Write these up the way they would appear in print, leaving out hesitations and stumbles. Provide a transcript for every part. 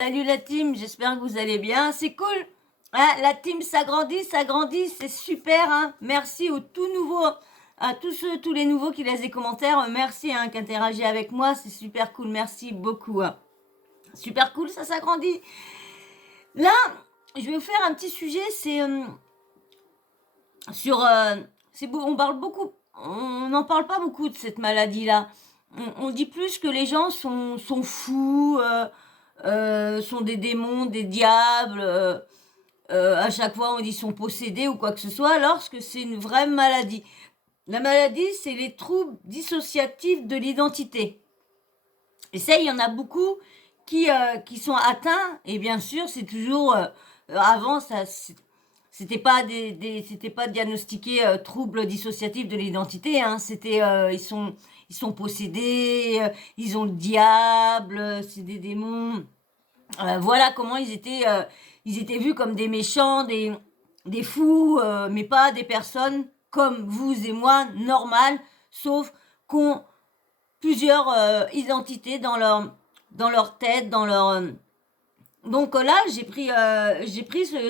Salut la team, j'espère que vous allez bien. C'est cool. Hein, la team s'agrandit, c'est super. Hein. Merci aux tout nouveaux, à tous les nouveaux qui laissent des commentaires. Merci hein, qui interagissent avec moi, c'est super cool. Merci beaucoup. Hein. Super cool, ça s'agrandit. Là, je vais vous faire un petit sujet. C'est sur, on parle beaucoup, on n'en parle pas beaucoup de cette maladie-là. On dit plus que les gens sont fous. Sont des démons, des diables. À chaque fois, on dit sont possédés ou quoi que ce soit, lorsque c'est une vraie maladie. La maladie, c'est les troubles dissociatifs de l'identité. Et ça, il y en a beaucoup qui sont atteints. Et bien sûr, c'est toujours avant ça. C'était pas c'était pas diagnostiqué troubles dissociatifs de l'identité. Hein. C'était ils sont possédés, ils ont le diable, c'est des démons. Voilà comment ils étaient vus comme des méchants, des fous, mais pas des personnes comme vous et moi, normales, sauf qu'ont plusieurs identités dans leur tête, dans leur... Donc là, j'ai pris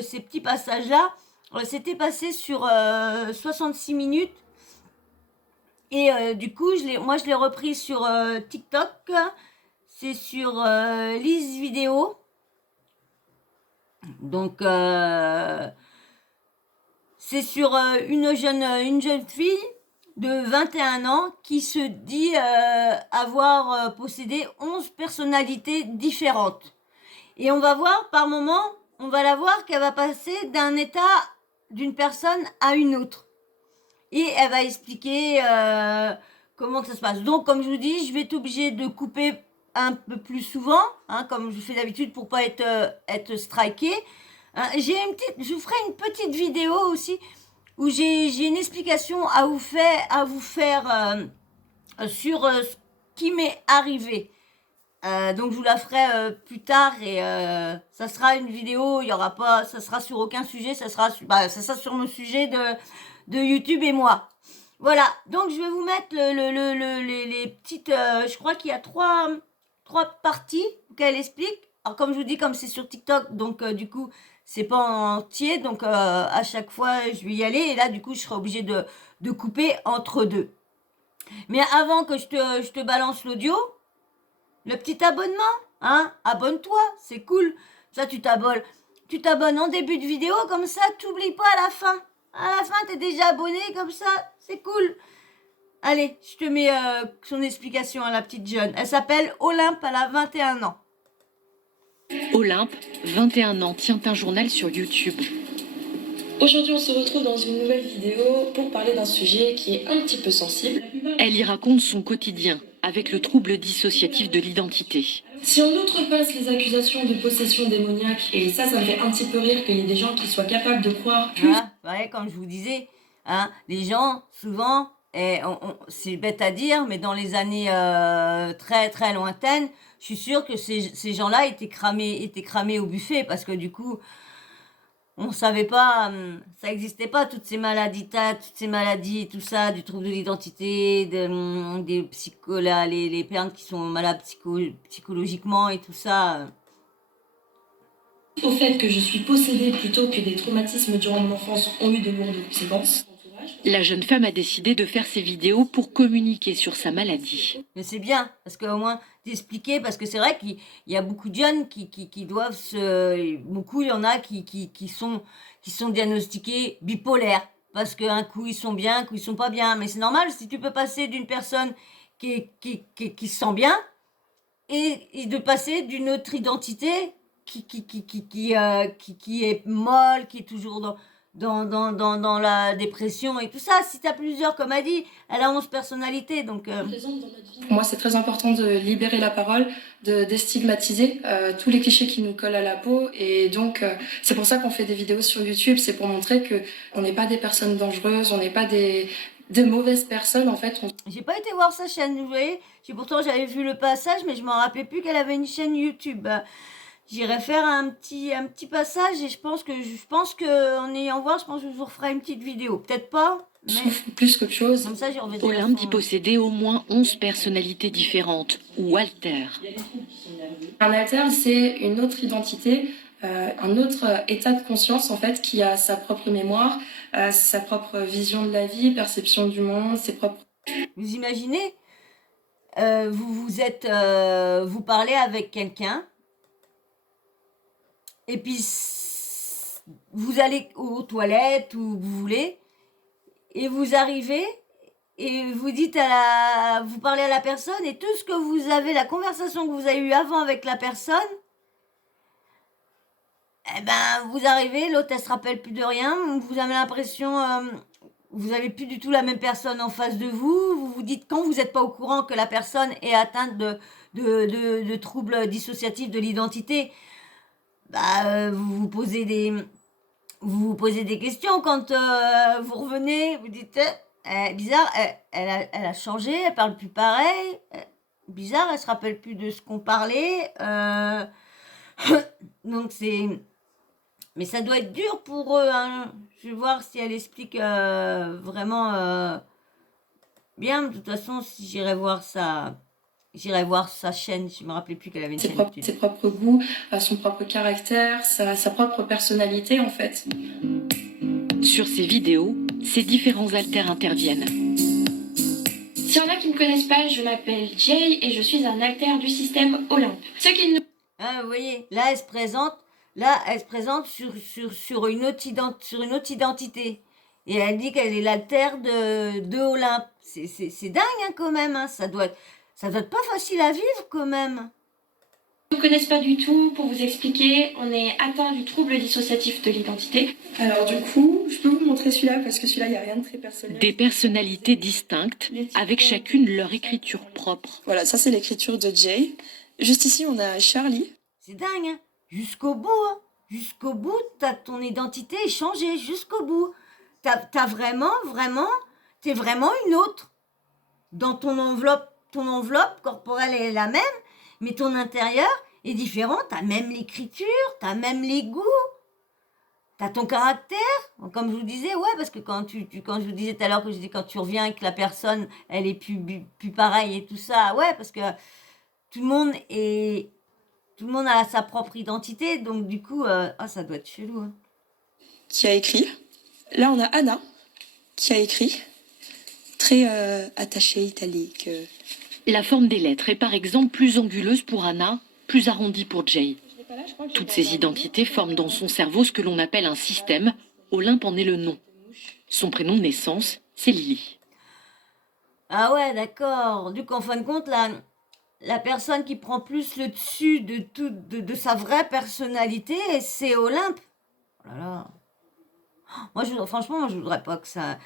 ces petits passages-là. C'était passé sur 66 minutes. Et du coup, moi, je l'ai repris sur TikTok. C'est sur Lise Vidéo. Donc, c'est sur une jeune fille de 21 ans qui se dit avoir possédé 11 personnalités différentes. Et on va voir par moment, on va la voir qu'elle va passer d'un état d'une personne à une autre. Et elle va expliquer comment ça se passe. Donc, comme je vous dis, je vais être obligée de couper un peu plus souvent, hein, comme je fais d'habitude pour pas être striké. Hein, je vous ferai une petite vidéo aussi où j'ai une explication à vous faire sur ce qui m'est arrivé. Donc je vous la ferai plus tard et ça sera une vidéo, il y aura pas, ça sera sur aucun sujet, ça sera sur le sujet de YouTube et moi. Voilà, donc je vais vous mettre les petites, je crois qu'il y a trois parties qu'elle explique. Alors comme je vous dis, comme c'est sur TikTok, donc du coup c'est pas en entier, donc à chaque fois je vais y aller et là du coup je serai obligée de couper entre deux. Mais avant que je te balance l'audio, le petit abonnement, hein, abonne-toi, c'est cool. Ça, tu t'abonnes en début de vidéo, comme ça, t'oublies pas à la fin. À la fin, t'es déjà abonné, comme ça, c'est cool. Allez, je te mets son explication à la petite jeune. Elle s'appelle Olympe, elle a 21 ans. Olympe, 21 ans, tient un journal sur YouTube. Aujourd'hui, on se retrouve dans une nouvelle vidéo pour parler d'un sujet qui est un petit peu sensible. Elle y raconte son quotidien avec le trouble dissociatif de l'identité. Si on outrepasse les accusations de possession démoniaque, et ça me fait un petit peu rire qu'il y ait des gens qui soient capables de croire plus... Ah, ouais, comme je vous disais, hein, les gens, souvent, c'est bête à dire, mais dans les années très très lointaines, je suis sûre que ces gens-là étaient cramés au buffet parce que du coup, on savait pas, ça existait pas toutes ces maladies, tout ça, du trouble de l'identité, des les personnes qui sont malades psychologiquement et tout ça. Au fait que je suis possédée plutôt que des traumatismes durant mon enfance ont eu de lourdes conséquences. La jeune femme a décidé de faire ces vidéos pour communiquer sur sa maladie. Mais c'est bien, parce qu'au moins d'expliquer, parce que c'est vrai qu'il y a beaucoup de jeunes qui doivent beaucoup, il y en a qui sont diagnostiqués bipolaires, parce qu'un coup ils sont bien, un coup ils sont pas bien. Mais c'est normal, si tu peux passer d'une personne qui se sent bien, et de passer d'une autre identité qui est molle, qui est toujours dans la dépression et tout ça. Si t'as plusieurs, comme elle dit, elle a 11 personnalités, donc... Pour moi, c'est très important de libérer la parole, de déstigmatiser tous les clichés qui nous collent à la peau. Et donc, c'est pour ça qu'on fait des vidéos sur YouTube. C'est pour montrer qu'on n'est pas des personnes dangereuses, on n'est pas de mauvaises personnes, en fait. J'ai pas été voir sa chaîne, vous voyez. Pourtant, j'avais vu le passage, mais je m'en rappelais plus qu'elle avait une chaîne YouTube. J'irai faire un petit passage et je pense que en ayant voir, je pense que je vous referai une petite vidéo. Peut-être pas, souffre plus qu'autre chose. Comme ça, j'ai envie de Olympe dit posséder au moins 11 personnalités différentes ou altères. Un alter, c'est une autre identité, un autre état de conscience en fait, qui a sa propre mémoire, sa propre vision de la vie, perception du monde, ses propres... Vous imaginez, vous parlez avec quelqu'un, et puis vous allez aux toilettes ou vous voulez, et vous arrivez et vous dites vous parlez à la personne, et tout ce que vous avez, la conversation que vous avez eue avant avec la personne, eh ben vous arrivez, l'autre elle se rappelle plus de rien, vous avez l'impression, vous avez plus du tout la même personne en face de vous. Vous vous dites, quand vous n'êtes pas au courant que la personne est atteinte de troubles dissociatifs de l'identité, bah, vous vous posez des questions quand vous revenez, vous dites, bizarre, elle a changé, elle parle plus pareil, bizarre, elle se rappelle plus de ce qu'on parlait, donc mais ça doit être dur pour eux, hein. Je vais voir si elle explique vraiment bien. De toute façon, si j'irai voir sa chaîne. Je me rappelais plus qu'elle avait une chaîne YouTube. Ses propres goûts, son propre caractère, sa propre personnalité en fait. Sur ces vidéos, ces différents altères interviennent. S'il y en a qui ne me connaissent pas, je m'appelle Jay et je suis un alter du système Olympe. Ceux qui ne... Ah, vous voyez, là, elle se présente sur une autre identité. Et elle dit qu'elle est l'alter de Olympe. C'est dingue, hein, quand même. Hein. Ça doit être pas facile à vivre, quand même. ne me connaissent pas du tout, pour vous expliquer, on est atteint du trouble dissociatif de l'identité. Alors du coup, je peux vous montrer celui-là parce que celui-là, il n'y a rien de très personnel. Des personnalités distinctes, avec chacune leur écriture propre. Voilà, ça c'est l'écriture de Jay. Juste ici, on a Charlie. C'est dingue, hein. Jusqu'au bout, hein. Jusqu'au bout, ton identité est changée, jusqu'au bout. T'es vraiment une autre. Dans ton enveloppe corporelle est la même, mais ton intérieur est différent. T'as même l'écriture, t'as même les goûts, t'as ton caractère. Comme je vous disais, ouais, parce que quand je vous disais tout à l'heure que je dis quand tu reviens et que la personne, elle est plus pareille et tout ça, ouais, parce que tout le monde a sa propre identité, donc du coup, ça doit être chelou. Hein. Qui a écrit. Là, on a Anna qui a écrit. Très attachée, italique. La forme des lettres est par exemple plus anguleuse pour Anna, plus arrondie pour Jay. Toutes ces identités forment dans son cerveau ce que l'on appelle un système. Olympe en est le nom. Son prénom de naissance, c'est Lily. Ah ouais, d'accord. Du coup, en fin de compte, la personne qui prend plus le dessus de sa vraie personnalité, c'est Olympe. Oh là là. Franchement, moi, je voudrais pas que ça...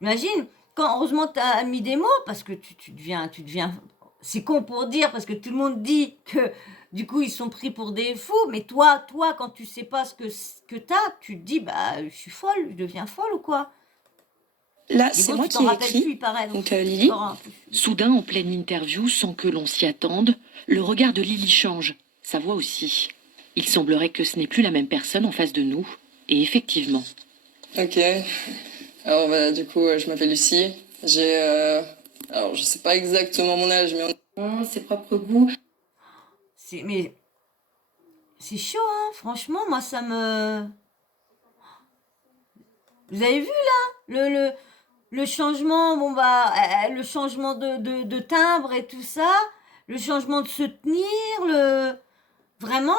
Imagine, heureusement tu as mis des mots, parce que tu deviens... C'est con pour dire, parce que tout le monde dit que, du coup, ils sont pris pour des fous, mais toi, quand tu sais pas ce que t'as, tu te dis, bah, je suis folle, je deviens folle ou quoi? Là, c'est moi qui ai écrit, donc Lily. Soudain, en pleine interview, sans que l'on s'y attende, le regard de Lily change, sa voix aussi. Il semblerait que ce n'est plus la même personne en face de nous, et effectivement. Ok, alors du coup, je m'appelle Lucie, j'ai... alors, je sais pas exactement mon âge, mais Ses propres goûts. Mais c'est chaud, hein, franchement, moi, ça me... Vous avez vu, là, le changement, le changement de timbre et tout ça, le changement de se tenir, vraiment,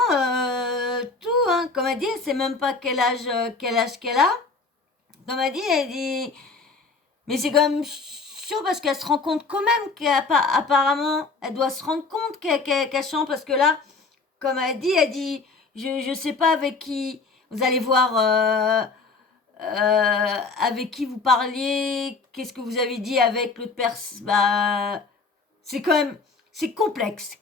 tout, hein, comme elle dit, elle sait même pas quel âge qu'elle a. Comme elle dit, mais c'est quand même chaud parce qu'elle se rend compte quand même qu'apparemment, elle doit se rendre compte qu'elle chante, parce que là, comme elle dit, je sais pas avec qui, vous allez voir... avec qui vous parliez, qu'est-ce que vous avez dit avec l'autre personne, c'est complexe,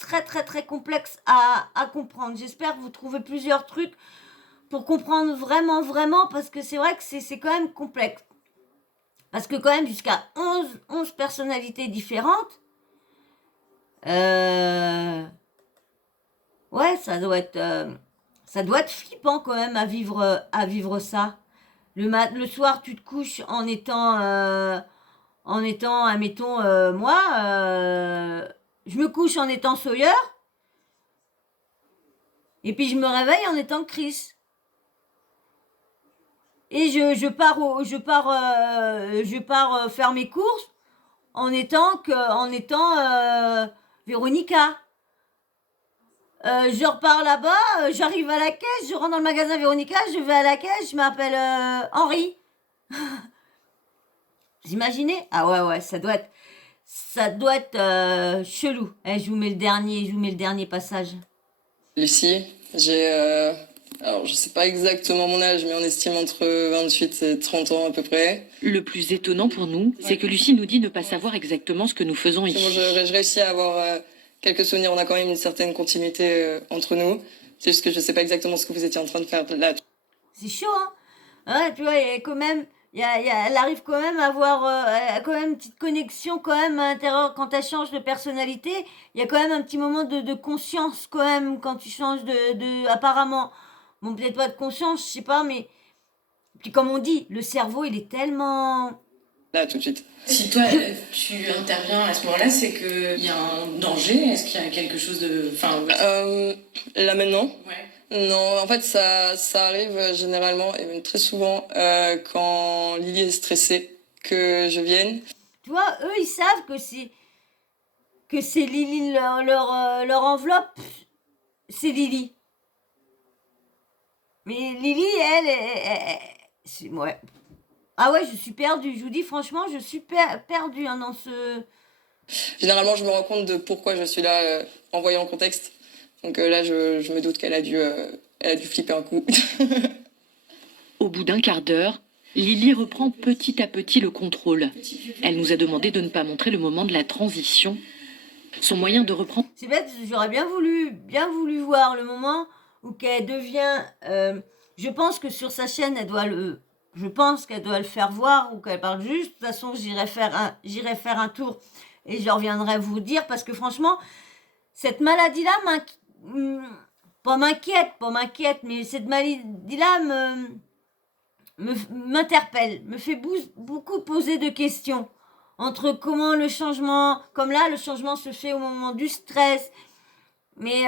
très très très complexe à comprendre. J'espère que vous trouvez plusieurs trucs pour comprendre vraiment, parce que c'est vrai que c'est quand même complexe. Parce que quand même jusqu'à 11 personnalités différentes, ouais, ça doit être flippant quand même à vivre ça. Le soir, tu te couches admettons, moi, je me couche en étant Sawyer, et puis je me réveille en étant Chris. Et je pars faire mes courses en étant Véronica. Je repars là-bas, j'arrive à la caisse, je rentre dans le magasin Véronica, je vais à la caisse, je m'appelle Henri. Vous imaginez? Ah ouais, ça doit être chelou. Eh, je vous mets le dernier passage. Lucie, alors je sais pas exactement mon âge, mais on estime entre 28 et 30 ans à peu près. Le plus étonnant pour nous, c'est que Lucie nous dit ne pas savoir exactement ce que nous faisons Bon, ici. je réussis à avoir quelques souvenirs, on a quand même une certaine continuité entre nous. C'est juste que je sais pas exactement ce que vous étiez en train de faire là. C'est chaud, hein? Ouais, tu vois, il y a quand même, elle arrive quand même à avoir elle a quand même une petite connexion quand même à l'intérieur quand elle change de personnalité. Il y a quand même un petit moment de conscience quand même quand tu changes apparemment. Bon, peut-être pas de conscience, je sais pas, mais puis comme on dit, le cerveau, il est tellement... Là, tout de suite. Si toi, tu interviens à ce moment-là, c'est qu'il y a un danger? Est-ce qu'il y a quelque chose de... Là maintenant? Ouais. Non, en fait, ça arrive généralement et même très souvent quand Lily est stressée que je vienne. Tu vois, eux, ils savent que c'est Lily, leur enveloppe, c'est Lily. Mais Lily, ouais. Ah ouais, je suis perdue. Je vous dis franchement, je suis perdue hein, dans ce... Généralement, je me rends compte de pourquoi je suis là en voyant le contexte. Donc là, je me doute qu'elle a dû flipper un coup. Au bout d'un quart d'heure, Lily reprend petit à petit le contrôle. Elle nous a demandé de ne pas montrer le moment de la transition. Son moyen de reprendre... C'est bête, j'aurais bien voulu voir le moment où qu'elle devient... je pense que sur sa chaîne, je pense qu'elle doit le faire voir ou qu'elle parle juste. De toute façon, j'irai faire un tour et je reviendrai vous dire parce que franchement, cette maladie-là m'inquiète, mais cette maladie-là m'interpelle, me fait beaucoup poser de questions. Entre comment le changement, comme là, le changement se fait au moment du stress, mais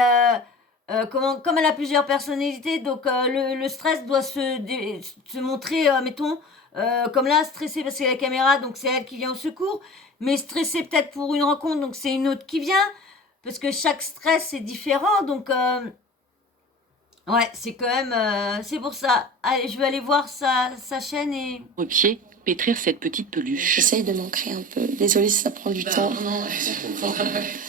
comme elle a plusieurs personnalités, donc le stress doit se montrer, mettons, comme là, stressée parce qu'il y a la caméra, donc c'est elle qui vient au secours, mais stressée peut-être pour une rencontre, donc c'est une autre qui vient, parce que chaque stress est différent, donc ouais, c'est quand même, c'est pour ça. Allez, je vais aller voir sa chaîne et... pied, pétrir cette petite peluche. J'essaye de m'ancrer un peu. Désolée si ça prend du temps.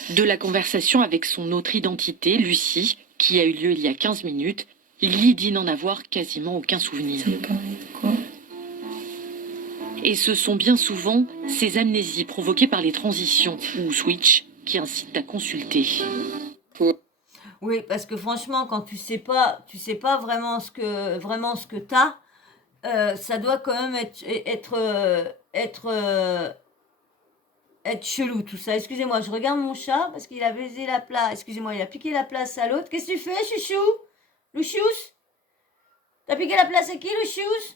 De la conversation avec son autre identité, Lucie, qui a eu lieu il y a 15 minutes, Lily dit n'en avoir quasiment aucun souvenir. Ça veut parler de quoi? Et ce sont bien souvent ces amnésies provoquées par les transitions ou switch qui incitent à consulter. Oui, parce que franchement, quand tu sais pas vraiment ce que t'as, ça doit quand même être chelou tout ça. Excusez-moi, je regarde mon chat parce qu'il a baisé la place. Excusez-moi, il a piqué la place à l'autre. Qu'est-ce que tu fais, chouchou? Louchous? T'as piqué la place à qui, Louchous?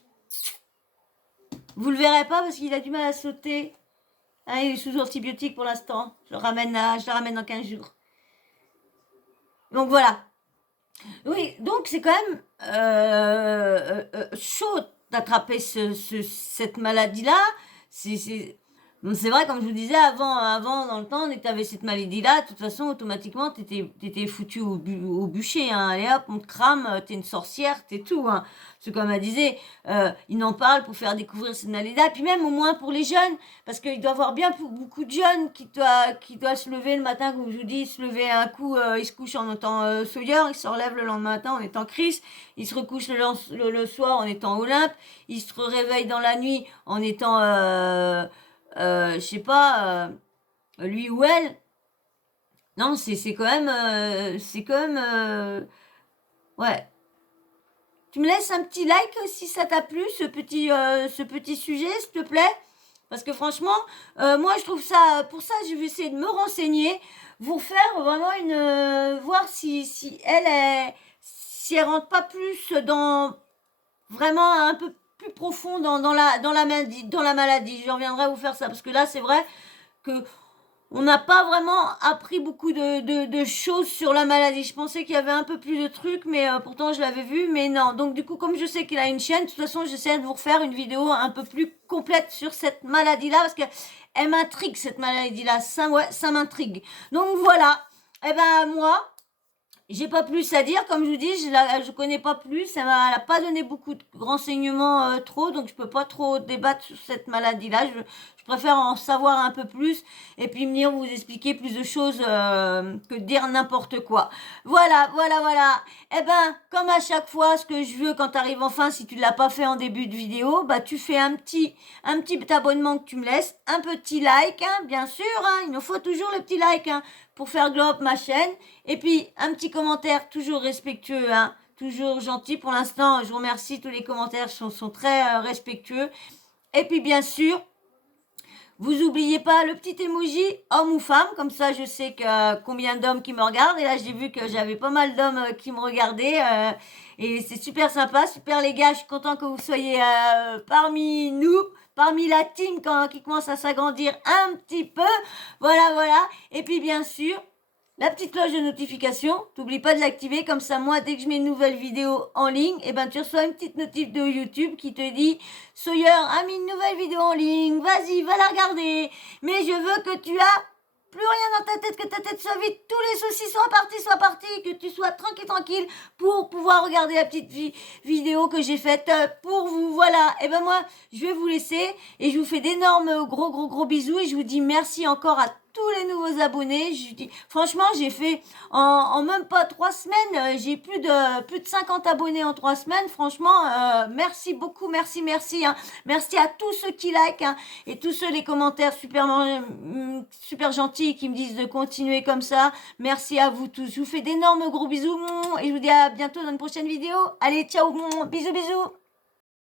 Vous le verrez pas parce qu'il a du mal à sauter. Ah, il est sous antibiotique pour l'instant. Je le ramène dans 15 jours. Donc voilà. Oui, donc c'est quand même chaud d'attraper cette maladie-là. C'est vrai, comme je vous disais, avant dans le temps, dès que tu avais cette maladie-là, de toute façon, automatiquement, t'étais foutu au bûcher. Hein. Allez hop, on te crame, t'es une sorcière, t'es tout. Hein. C'est comme elle disait, ils en parlent pour faire découvrir cette maladie-là. Puis même au moins pour les jeunes, parce qu'il doit y avoir bien beaucoup de jeunes qui doivent se lever le matin, comme je vous dis, se lever un coup, ils se couchent en étant Sawyer, ils se relèvent le lendemain matin en étant Chris, ils se recouchent le soir en étant Olympe, ils se réveillent dans la nuit en étant... je sais pas, lui ou elle. Non, c'est quand même, ouais. Tu me laisses un petit like si ça t'a plu, ce petit sujet, s'il te plaît. Parce que franchement, moi je trouve ça, pour ça je vais essayer de me renseigner, vous faire vraiment voir si elle rentre pas plus dans, vraiment un peu plus profond dans la maladie. Je reviendrai vous faire ça parce que là, c'est vrai que on n'a pas vraiment appris beaucoup de choses sur la maladie. Je pensais qu'il y avait un peu plus de trucs, mais pourtant je l'avais vu, mais non. Donc du coup, comme je sais qu'il a une chaîne, de toute façon, j'essaie de vous refaire une vidéo un peu plus complète sur cette maladie-là, parce qu'elle m'intrigue, cette maladie-là. Ça m'intrigue. Donc voilà. Eh ben moi, j'ai pas plus à dire, comme je vous dis, je connais pas plus, elle n'a pas donné beaucoup de renseignements trop, donc je peux pas trop débattre sur cette maladie-là. Je préfère en savoir un peu plus et puis venir vous expliquer plus de choses que dire n'importe quoi. Voilà. Eh ben, comme à chaque fois, ce que je veux quand tu arrives enfin, si tu l'as pas fait en début de vidéo, bah tu fais un petit abonnement que tu me laisses, un petit like, hein, bien sûr, hein, il nous faut toujours le petit like, hein, pour faire glow up ma chaîne. Et puis, un petit commentaire toujours respectueux, hein, toujours gentil. Pour l'instant, je vous remercie, tous les commentaires sont très respectueux. Et puis, bien sûr, vous oubliez pas le petit emoji homme ou femme, comme ça je sais combien d'hommes qui me regardent. Et là, j'ai vu que j'avais pas mal d'hommes qui me regardaient. Et c'est super sympa, super les gars, je suis content que vous soyez parmi nous. Parmi la team qui commence à s'agrandir un petit peu. Voilà. Et puis bien sûr, la petite cloche de notification. T'oublies pas de l'activer. Comme ça, moi, dès que je mets une nouvelle vidéo en ligne, eh ben, tu reçois une petite notif de YouTube qui te dit Sawyer a mis une nouvelle vidéo en ligne. Vas-y, va la regarder. Mais je veux que tu as plus rien dans ta tête, que ta tête soit vide, tous les soucis soient partis, que tu sois tranquille pour pouvoir regarder la petite vidéo que j'ai faite pour vous. Voilà. Et ben moi, je vais vous laisser et je vous fais d'énormes gros bisous et je vous dis merci encore à tous les nouveaux abonnés. Je dis, franchement, j'ai fait en même pas 3 semaines, j'ai plus de 50 abonnés en 3 semaines. Franchement, merci beaucoup, merci, hein. Merci à tous ceux qui like, hein, et tous ceux les commentaires super gentils qui me disent de continuer comme ça. Merci à vous tous. Je vous fais d'énormes gros bisous et je vous dis à bientôt dans une prochaine vidéo. Allez, ciao, bisous.